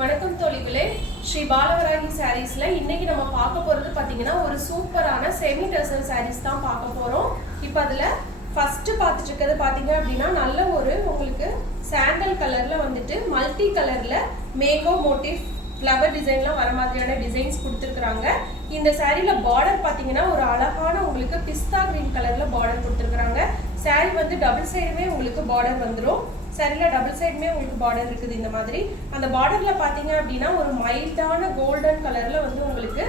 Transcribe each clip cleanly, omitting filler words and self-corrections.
வணக்கம் தோழிகளே, ஸ்ரீ பாலவராகி சாரீஸ்ல இன்னைக்கு நம்ம பார்க்க போறது பாத்தீங்கன்னா ஒரு சூப்பரான செமி டசர் சாரீஸ் தான் பார்க்க போறோம். இப்போ அதுல ஃபர்ஸ்ட் பார்த்துட்டு இருக்கிறது பாத்தீங்க அப்படின்னா நல்ல ஒரு உங்களுக்கு சாண்டல் கலர்ல வந்துட்டு மல்டி கலர்ல மேங்கோ மோட்டிவ் ஃப்ளவர் டிசைன்ல வர மாதிரியான டிசைன்ஸ் கொடுத்துருக்காங்க. இந்த சாரீல பார்டர் பாத்தீங்கன்னா ஒரு அழகான உங்களுக்கு பிஸ்தா கிரீன் கலர்ல பார்டர் கொடுத்துருக்காங்க. சாரீ வந்து டபுள் சைடுமே உங்களுக்கு பார்டர் வந்துடும். சரியில டபுள் சைடுமே உங்களுக்கு பார்டர் இருக்குது. இந்த மாதிரி அந்த பார்டர்ல பாத்தீங்க அப்படின்னா ஒரு மைல்டான கோல்டன் கலர்ல வந்து உங்களுக்கு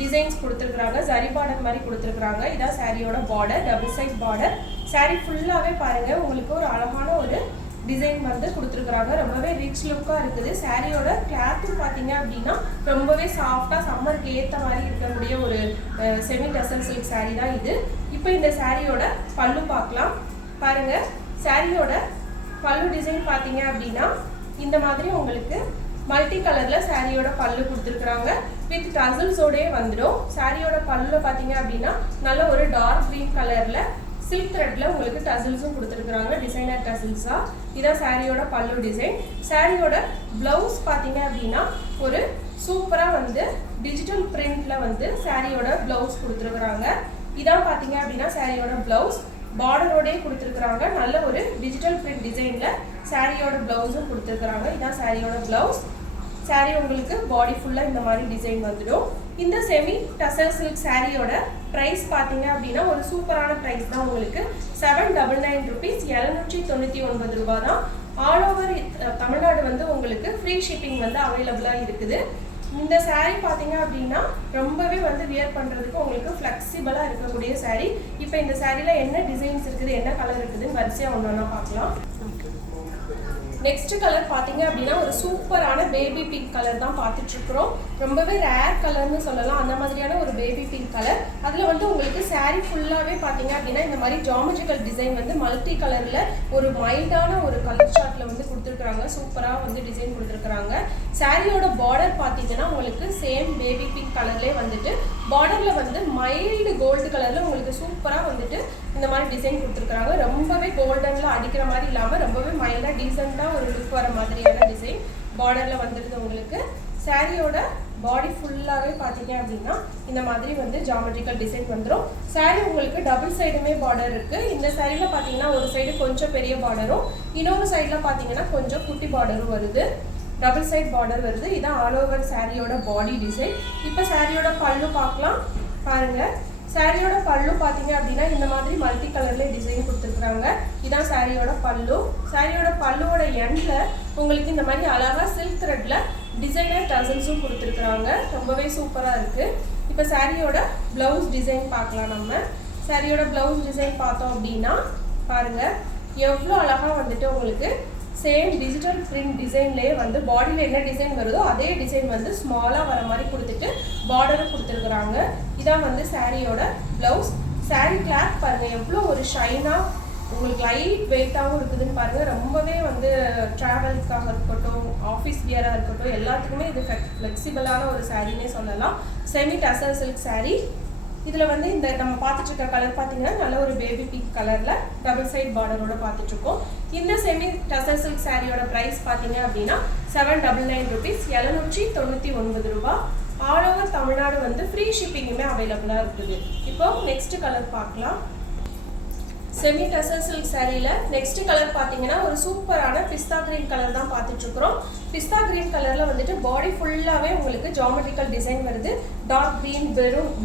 டிசைன்ஸ் கொடுத்துருக்காங்க. சரி பார்டர் மாதிரி கொடுத்துருக்காங்க. இதான் சாரியோட border, double side border. Sari ஃபுல்லாவே பாருங்க உங்களுக்கு ஒரு அழகான ஒரு டிசைன் வந்து கொடுத்துருக்காங்க. ரொம்பவே ரிச் லுக்கா இருக்குது. சாரியோட கிளாத்தும் பாத்தீங்க அப்படின்னா ரொம்பவே சாஃப்டா சம்மருக்கு ஏற்ற மாதிரி இருக்கக்கூடிய ஒரு செமி டசர் சில்க் சாரி தான் இது. இப்போ இந்த சாரியோட பல்லு பார்க்கலாம். பாருங்க, சாரியோட பல்லு டிசைன் பாத்தீங்க அப்படின்னா இந்த மாதிரி உங்களுக்கு மல்டி கலர்ல சாரியோட பல்லு கொடுத்துருக்காங்க. வித் டசல்ஸோடயே வந்துடும். சாரியோட பல்லுல பாத்தீங்க அப்படின்னா நல்ல ஒரு டார்க் கிரீன் கலர்ல சில்க் த்ரெட்ல உங்களுக்கு டசல்ஸும் கொடுத்துருக்காங்க. டிசைனர் டசல்ஸா. இதான் சாரியோட பல்லு டிசைன். சாரியோட பிளவுஸ் பாத்தீங்க அப்படின்னா ஒரு சூப்பரா வந்து டிஜிட்டல் பிரிண்ட்ல வந்து சாரியோட பிளவுஸ் கொடுத்துருக்காங்க. இதான் பாத்தீங்க அப்படின்னா சாரியோட பிளவுஸ் பார்டரோடே கொடுத்துருக்காங்க. நல்ல ஒரு டிஜிட்டல் பிரிண்ட் டிசைன்ல சாரியோட பிளவுஸும் கொடுத்துருக்காங்க. இதான் சாரியோட பிளவுஸ். சாரி உங்களுக்கு பாடி ஃபுல்லா இந்த மாதிரி டிசைன் வந்துடும். இந்த செமி டசர் சில்க் சாரியோட பிரைஸ் பாத்தீங்க அப்படின்னா ஒரு சூப்பரான பிரைஸ் தான். உங்களுக்கு 799 rupees, 799 ரூபாய் தான். ஆல் ஓவர் தமிழ்நாடு வந்து உங்களுக்கு ஃப்ரீ ஷிப்பிங் வந்து அவைலபிளா இருக்குது. இந்த சாரீ பாத்தீங்க அப்படின்னா ரொம்பவே வந்து வியர் பண்றதுக்கு உங்களுக்கு ஃபிளெக்சிபிளா இருக்கக்கூடிய சாரீ. இப்போ இந்த சாரீல என்ன டிசைன்ஸ் இருக்குது, என்ன கலர் இருக்குதுன்னு வரிசையா ஒண்ணா பார்க்கலாம். நெக்ஸ்ட் கலர் பாத்தீங்க அப்படின்னா ஒரு சூப்பரான பேபி பிங்க் கலர் தான் பார்த்துட்டு இருக்கிறோம். ரொம்பவே ரேர் கலர்னு சொல்லலாம். அந்த மாதிரியான ஒரு பேபி பிங்க் கலர். அதுல வந்து உங்களுக்கு சாரீ ஃபுல்லாவே பாத்தீங்க அப்படின்னா இந்த மாதிரி ஜியோமெட்ரிக்கல் டிசைன் வந்து மல்டி கலர்ல ஒரு மைல்டான ஒரு கலர் சார்ட்ல வந்து கொடுத்துருக்காங்க. சூப்பரா வந்து டிசைன் கொடுத்துருக்காங்க. சாரியோட பார்டர் பாத்தீங்கன்னா உங்களுக்கு சேம் பேபி பிங்க் கலர்லயே வந்துட்டு பார்டர்ல வந்து மைல்டு கோல்டு கலர்ல உங்களுக்கு சூப்பரா வந்துட்டு இந்த மாதிரி டிசைன் கொடுத்துருக்காங்க. ரொம்பவே கோல்டன்ல அடிக்கிற மாதிரி இல்லாம ரொம்பவே மைல்டா டீசெண்டா ஒரு லுக் வர மாதிரியான டிசைன் பார்டர்ல வந்துடுது. உங்களுக்கு சாரியோட பாடி ஃபுல்லாவே பாத்தீங்க அப்படின்னா இந்த மாதிரி வந்து ஜியோமெட்ரிக்கல் டிசைன் வந்துடும். சாரி உங்களுக்கு டபுள் சைடுமே பார்டர் இருக்கு. இந்த சாரில பாத்தீங்கன்னா ஒரு சைடு கொஞ்சம் பெரிய பார்டரும், இன்னொரு சைடுல பாத்தீங்கன்னா கொஞ்சம் குட்டி பார்டரும் வருது. டபுள் சைட் பார்டர் வருது. இதான் ஆல் ஓவர் சாரியோட பாடி டிசைன். இப்போ சாரியோட பல்லு பார்க்கலாம். பாருங்க, சாரியோட பல்லு பாத்தீங்க அப்படின்னா இந்த மாதிரி மல்டி கலர்ல டிசைன் கொடுத்துருக்காங்க. இதான் சாரியோட பல்லு. சாரியோட பல்லுவோட எண்ட்ல உங்களுக்கு இந்த மாதிரி அழகா சில்க் த்ரெட்ல டிசைனர் டசல்ஸும் கொடுத்துருக்காங்க. ரொம்பவே சூப்பரா இருக்கு. இப்போ சாரியோட பிளவுஸ் டிசைன் பார்க்கலாம். நம்ம சாரியோட பிளவுஸ் டிசைன் பார்த்தோம் அப்படின்னா பாருங்க எவ்வளோ அழகா வந்துட்டு உங்களுக்கு சேம் டிஜிட்டல் பிரிண்ட் டிசைன்லேயே வந்து பாடியில் என்ன டிசைன் வருதோ அதே டிசைன் வந்து ஸ்மாலாக வர மாதிரி கொடுத்துட்டு பார்டரும் கொடுத்துருக்குறாங்க. இதான் வந்து சாரியோட பிளவுஸ். சாரி கிளாத் பாருங்க எவ்வளோ ஒரு ஷைனாக உங்களுக்கு லைட் வெயிட்டாகவும் இருக்குதுன்னு பாருங்க. ரொம்பவே வந்து ட்ராவல்ஸ்க்காக இருக்கட்டும், ஆஃபீஸ் வியராக இருக்கட்டும், எல்லாத்துக்குமே இது ஃப்ளெக்சிபிளான ஒரு சாரின்னே சொல்லலாம். Semi tussar silk sorry. இதுல வந்து இந்த நம்ம பார்த்துட்டு இருக்க கலர் பாத்தீங்கன்னா நல்ல ஒரு பேபி பிங்க் கலர்ல டபுள் சைட் பார்டரோட பார்த்துட்டு இருக்கோம். இந்த செமி டசர் சில்க் சாரியோட பிரைஸ் பாத்தீங்க அப்படின்னா 799 rupees, 799 ரூபாய். ஆல் ஓவர் தமிழ்நாடு வந்து ஃப்ரீ ஷிப்பிங்குமே அவைலபிளா இருக்குது. இப்போ நெக்ஸ்ட் கலர் பார்க்கலாம். செமி டசர் சில்க் சாரியில நெக்ஸ்ட் கலர் பாத்தீங்கன்னா ஒரு சூப்பரான பிஸ்தா கிரீன் கலர் தான் பார்த்துட்டு இருக்கிறோம். பிஸ்தா கிரீன் கலர்ல வந்துட்டு பாடி ஃபுல்லாவே உங்களுக்கு ஜியோமெட்ரிக்கல் டிசைன் வருது. டார்க் கிரீன்,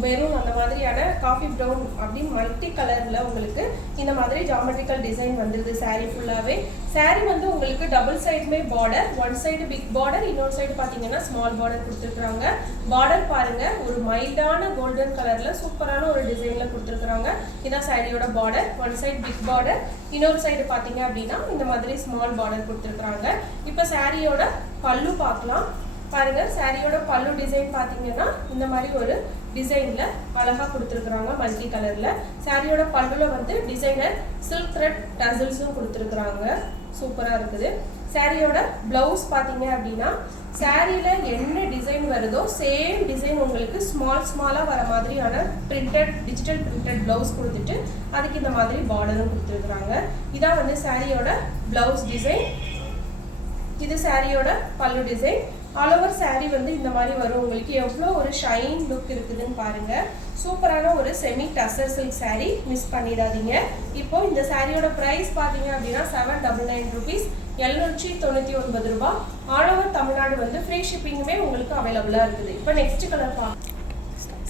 மெரூன் அந்த மாதிரியான காஃபி ப்ரௌன் அப்படி மல்டி கலர்ல உங்களுக்கு இந்த மாதிரி ஜியோமெட்ரிக்கல் டிசைன் வந்துருது சாரி ஃபுல்லாவே. சாரி வந்து உங்களுக்கு டபுள் சைடுமே border, one side big border, இன்னொரு சைடு பாத்தீங்கன்னா ஸ்மால் பார்டர் கொடுத்துருக்காங்க. பார்டர் பாருங்க ஒரு மைல்டான கோல்டன் கலர்ல சூப்பரான ஒரு டிசைன்ல கொடுத்துருக்காங்க. இதான் சாரியோட border. One side big border, இன்னொரு சைடு பாத்தீங்க அப்படின்னா இந்த மாதிரி ஸ்மால் பார்டர் கொடுத்துருக்காங்க. இப்போ சாரியோட பல்லு பார்க்கலாம். பாருங்க, சாரியோட பல்லு டிசைன் பாத்தீங்கன்னா இந்த மாதிரி ஒரு டிசைன்ல அழகா கொடுத்துருக்காங்க மல்டி கலர்ல. சாரியோட பல்லுல வந்து டிசைனர் சில்க் த்ரெட் டசல்ஸும் கொடுத்துருக்காங்க. சூப்பரா இருக்குது. சாரியோட பிளவுஸ் பாத்தீங்க அப்படின்னா சாரியில என்ன டிசைன் வருதோ சேம் டிசைன் உங்களுக்கு ஸ்மாலா வர மாதிரியான பிரிண்டட் டிஜிட்டல் பிரிண்டட் பிளவுஸ் கொடுத்துட்டு அதுக்கு இந்த மாதிரி பார்டரும் கொடுத்துருக்காங்க. இதான் வந்து சாரியோட பிளவுஸ் டிசைன். இது சாரியோட பல்லு டிசைன். ஆல் ஓவர் சாரி வந்து இந்த மாதிரி வரும். உங்களுக்கு எவ்வளோ ஒரு ஷைன் லுக் இருக்குதுன்னு பாருங்க. சூப்பரான ஒரு semi tussar silk sorry, miss பண்ணிடாதீங்க. இப்போ இந்த சாரியோட ப்ரைஸ் பார்த்தீங்க அப்படின்னா 799 rupees, 799 ரூபாய். ஆல் ஓவர் தமிழ்நாடு வந்து ஃப்ரீ ஷிப்பிங்குமே உங்களுக்கு அவைலபிளாக இருக்குது. இப்போ நெக்ஸ்ட் கலர் பார்க்கலாம்.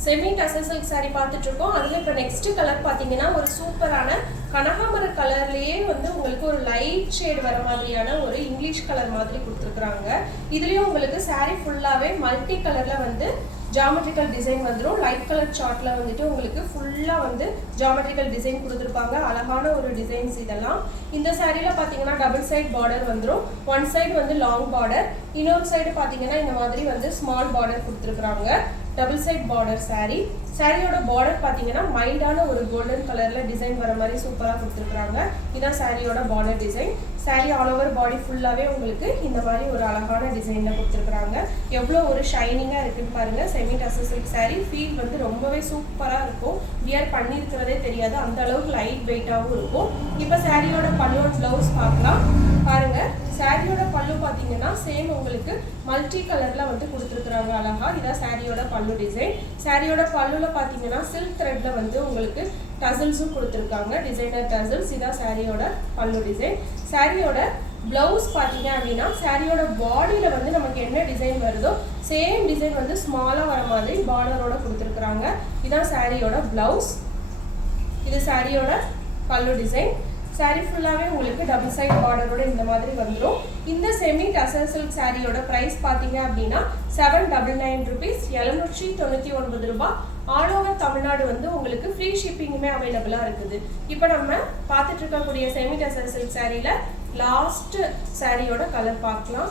செமி டசர் சில்க் சாரி பார்த்துட்டு இருக்கோம். அதில் இப்போ நெக்ஸ்ட் கலர் பார்த்தீங்கன்னா ஒரு சூப்பரான கனகாமர கலர்லேயே வந்து உங்களுக்கு ஒரு லைட் ஷேட் வர மாதிரியான ஒரு இங்கிலீஷ் கலர் மாதிரி கொடுத்துருக்குறாங்க. இதுலேயும் உங்களுக்கு சாரி ஃபுல்லாகவே மல்டி கலரில் வந்து ஜாமெட்ரிக்கல் டிசைன் வந்துடும். லைட் கலர் சார்ட்டில் வந்துட்டு உங்களுக்கு ஃபுல்லாக வந்து ஜாமெட்ரிக்கல் டிசைன் கொடுத்துருப்பாங்க. அழகான ஒரு டிசைன்ஸ் இதெல்லாம். இந்த சாரியில் பார்த்தீங்கன்னா டபுள் சைட் பார்டர் வந்துடும். ஒன் சைடு வந்து லாங் பார்டர், இன்னொரு சைடு பார்த்தீங்கன்னா இந்த மாதிரி வந்து ஸ்மால் பார்டர் கொடுத்துருக்குறாங்க. Double side border sari. சாரியோட பார்டர் பார்த்தீங்கன்னா மைல்டான ஒரு கோல்டன் கலரில் டிசைன் வர மாதிரி சூப்பராக கொடுத்துருக்குறாங்க. இதான் சாரியோட border design. Sorry all over body ஃபுல்லாகவே உங்களுக்கு இந்த மாதிரி ஒரு அழகான டிசைனில் கொடுத்துருக்குறாங்க. எவ்வளோ ஒரு ஷைனிங்காக இருக்குன்னு பாருங்கள். Semi tussar silk sorry feel வந்து ரொம்பவே சூப்பராக இருக்கும். வியர் பண்ணியிருக்கிறதே தெரியாது, அந்த அளவுக்கு லைட் வெயிட்டாகவும் இருக்கும். இப்போ சாரியோட பல்லு ப்ளவுஸ் பார்க்கலாம். பாருங்கள், சாரியோட பல்லு பார்த்தீங்கன்னா சேம் உங்களுக்கு மல்டி கலரில் வந்து கொடுத்துருக்குறாங்க அழகா. இதான் சாரியோட பல்லு டிசைன். சாரியோட பல்லுல பார்த்தீங்கன்னா சில்க் த்ரெட்ல வந்து உங்களுக்கு டசல்ஸும் கொடுத்துருக்காங்க, டிசைனர் டசல்ஸ். இதான் சாரியோட பல்லு டிசைன். சாரியோட பிளவுஸ் பார்த்தீங்க அப்படின்னா சாரியோட பாடியில் வந்து நமக்கு என்ன டிசைன் வருதோ சேம் டிசைன் வந்து ஸ்மாலாக வர மாதிரி பார்டரோட கொடுத்துருக்குறாங்க. இதான் சாரியோட பிளவுஸ். இது சாரியோட பல்லு டிசைன். சாரி ஃபுல்லாகவே உங்களுக்கு டபுள் சைட் பார்டரோட இந்த மாதிரி வந்துடும். இந்த செமி டசர் சில்க் சாரியோட ப்ரைஸ் பார்த்தீங்க அப்படின்னா 799 rupees, 799 ரூபாய். ஆல் ஓவர் தமிழ்நாடு வந்து உங்களுக்கு ஃப்ரீ ஷிப்பிங்குமே அவைலபிளாக இருக்குது. இப்போ நம்ம பார்த்துட்டு இருக்கக்கூடிய செமி டசர் சில்க் சாரியில் லாஸ்ட் சாரியோட கலர் பார்க்கலாம்.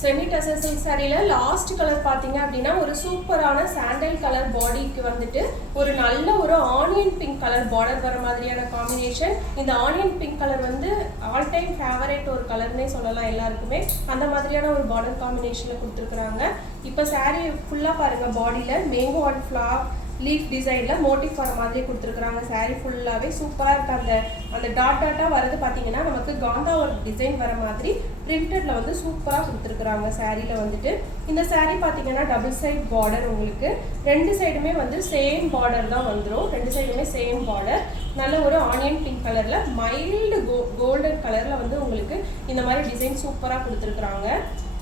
செமி டசர் சில்க் சாரியில் லாஸ்ட் கலர் பார்த்தீங்க அப்படின்னா ஒரு சூப்பரான சாண்டல் கலர் பாடிக்கு வந்துட்டு ஒரு நல்ல ஒரு ஆனியன் பிங்க் கலர் பார்டர் வர மாதிரியான காம்பினேஷன். இந்த ஆனியன் பிங்க் கலர் வந்து ஆல் டைம் ஃபேவரேட் ஒரு கலர்னே சொல்லலாம் எல்லாருக்குமே. அந்த மாதிரியான ஒரு பார்டர் காம்பினேஷனில் கொடுத்துருக்குறாங்க. இப்போ சாரி ஃபுல்லாக பாருங்கள், பாடியில் மேங்கோ அண்ட் ஃப்ளார் லீஃப் டிசைனில் மோட்டிவ் வர மாதிரி கொடுத்துருக்குறாங்க. சாரி ஃபுல்லாகவே சூப்பராக இருக்குது. அந்த டாட்டாக வரது பார்த்தீங்கன்னா நமக்கு காந்தா ஒரு டிசைன் வர மாதிரி பிரிண்டடில் வந்து சூப்பராக கொடுத்துருக்குறாங்க சாரியில் வந்துட்டு. இந்த சாரி பார்த்தீங்கன்னா டபுள் சைட் பார்டர், உங்களுக்கு ரெண்டு சைடுமே வந்து சேம் பார்டர் தான் வந்துடும். ரெண்டு சைடுமே சேம் பார்டர். நல்ல ஒரு ஆனியன் பிங்க் கலரில் மைல்டு கோல்டன் கலரில் வந்து உங்களுக்கு இந்த மாதிரி டிசைன் சூப்பராக கொடுத்துருக்குறாங்க.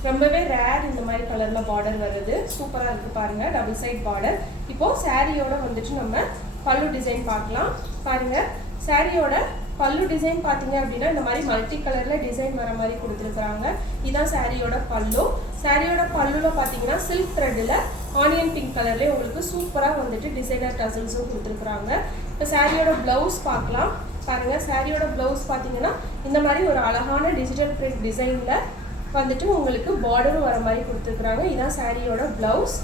ரொம்பவே ரேர் இந்த மாதிரி கலரில் பார்டர் வருது. சூப்பராக இருக்குது பாருங்கள், டபுள் சைட் பார்டர். இப்போது சாரியோட வந்துட்டு நம்ம பல்லு டிசைன் பார்க்கலாம். பாருங்கள், சாரியோட பல்லு டிசைன் பார்த்தீங்க அப்படின்னா இந்த மாதிரி மல்டி கலரில் டிசைன் வர மாதிரி கொடுத்துருக்குறாங்க. இதுதான் சாரியோட பல்லு. சாரியோட பல்லுல பார்த்தீங்கன்னா சில்க் த்ரெட்டில் ஆனியன் பிங்க் கலர்லேயே உங்களுக்கு சூப்பராக வந்துட்டு டிசைனர் டசல்ஸும் கொடுத்துருக்குறாங்க. இப்போ சாரியோட ப்ளவுஸ் பார்க்கலாம். பாருங்கள், சாரியோட ப்ளவுஸ் பார்த்தீங்கன்னா இந்த மாதிரி ஒரு அழகான டிஜிட்டல் பிரிண்ட் டிசைனில் வந்துட்டு உங்களுக்கு பார்டரும் வர மாதிரி கொடுத்துருக்குறாங்க. இதுதான் சாரியோட ப்ளவுஸ்.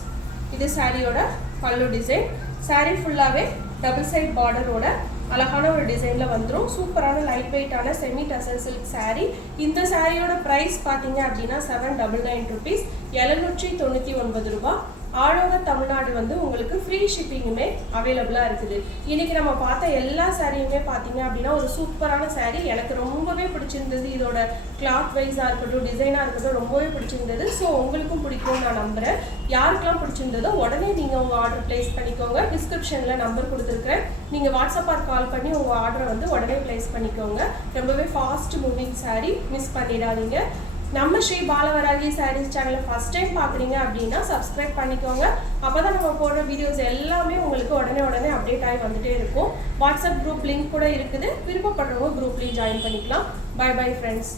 இது சாரியோட பல்லு டிசைன். சாரி ஃபுல்லாகவே டபுள் சைட் பார்டரோட அழகான ஒரு டிசைனில் வந்துடும். சூப்பரான லைட் வெயிட்டான செமி டசர் சில்க் சாரி. இந்த சாரியோட ப்ரைஸ் பார்த்தீங்க அப்படின்னா 799 rupees, 799 ரூபாய். ஆல் ஓவர் தமிழ்நாடு வந்து உங்களுக்கு ஃப்ரீ ஷிப்பிங்குமே அவைலபிளாக இருக்குது. இன்றைக்கி நம்ம பார்த்த எல்லா சாரியுமே பார்த்தீங்க அப்படின்னா ஒரு சூப்பரான சாரி. எனக்கு ரொம்பவே பிடிச்சிருந்தது. இதோட கிளாத் வைஸாக இருக்கட்டும், டிசைனாக இருக்கட்டும், ரொம்பவே பிடிச்சிருந்தது. ஸோ உங்களுக்கும் பிடிக்கும்னு நான் நம்புகிறேன். யாருக்கெல்லாம் பிடிச்சிருந்ததோ உடனே நீங்கள் உங்கள் ஆர்டர் ப்ளேஸ் பண்ணிக்கோங்க. டிஸ்கிரிப்ஷனில் நம்பர் கொடுத்துருக்குறேன். நீங்கள் வாட்ஸ்அப் ஆர் கால் பண்ணி உங்கள் ஆர்டரை வந்து உடனே ப்ளேஸ் பண்ணிக்கோங்க. ரொம்பவே ஃபாஸ்ட் மூவிங் சாரி, மிஸ் பண்ணிடாதீங்க. நம்ம ஸ்ரீ பாலவராகி சாரீஸ் சேனலை ஃபஸ்ட் டைம் பார்க்குறீங்க அப்படின்னா சப்ஸ்கிரைப் பண்ணிக்கோங்க. அப்போ தான் நம்ம போடுற வீடியோஸ் எல்லாமே உங்களுக்கு உடனே அப்டேட் ஆகி வந்துகிட்டே இருக்கும். வாட்ஸ்அப் குரூப் லிங்க் கூட இருக்குது. விருப்பப்படுறவங்க குரூப்லேயும் ஜாயின் பண்ணிக்கலாம். Bye bye friends.